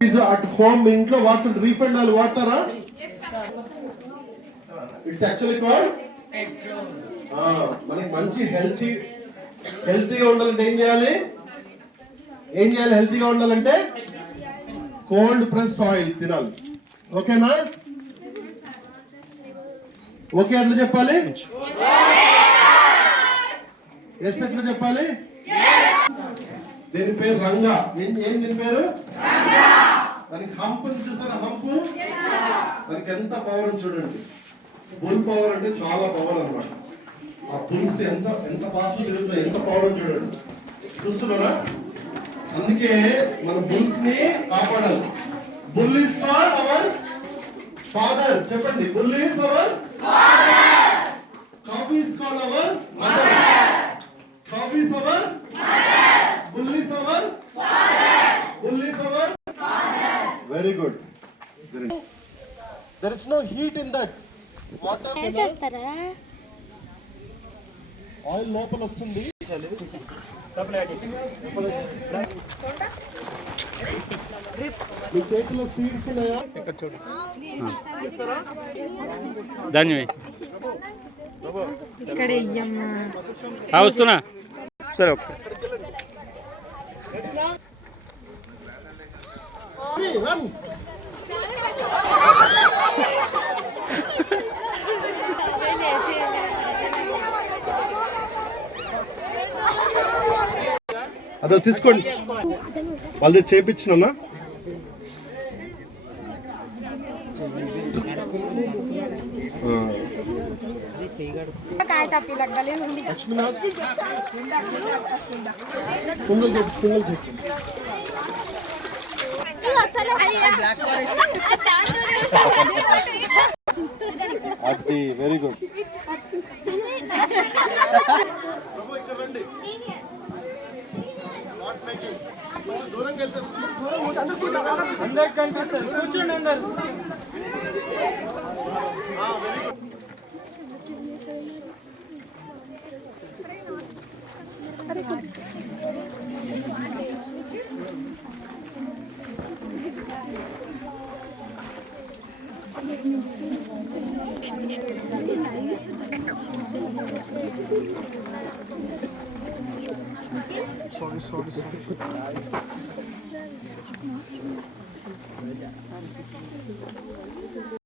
at home ఇంట్లో water refund వాళ్ళు వాడతారా? It's actually called petrol. మనకి మంచి హెల్తీగా ఉండాలంటే ఏం చేయాలి? హెల్తీగా ఉండాలంటే కోల్డ్ ప్రెస్ ఆయిల్ తినాలి. ఓకేనా? ఓకే ఎట్లా చెప్పాలి? ఎస్ ఎట్లా చెప్పాలి? దీని పేరు రంగా. ఏం దీని పేరు? దానికి హంప్ చూసారా? హంపు దానికి ఎంత పవర్ చూడండి. బుల్ పవర్ అంటే చాలా పవర్ అన్నమాట. ఆ బుల్స్ ఎంత ఫాస్ట్ తిరుగుతాయి, ఎంత పవర్ చూడండి. చూస్తున్నారా? అందుకే మన బుల్స్ ని కాపాడాలి. Bull is called our father. చెప్పండి, bull is our father. Cow is called our mother. Cow is our mother. Bull is our father. Bull is our father. Very good. There is no heat in that water. చేస్తారా? Oil లోపల వస్తుంది. మీ చేతిలో seeds ఉన్నాయా? ధాన్యమే ఇక్కడ వస్తున్నా. సరే okay. అదో తీసుకోండి. వాళ్ళది చేయించినా అది వెరీ గుడ్. దూరంగా వెళ్తే అందరికి కనిపిస్తుంది. కూర్చోండి అందరు. Sorry.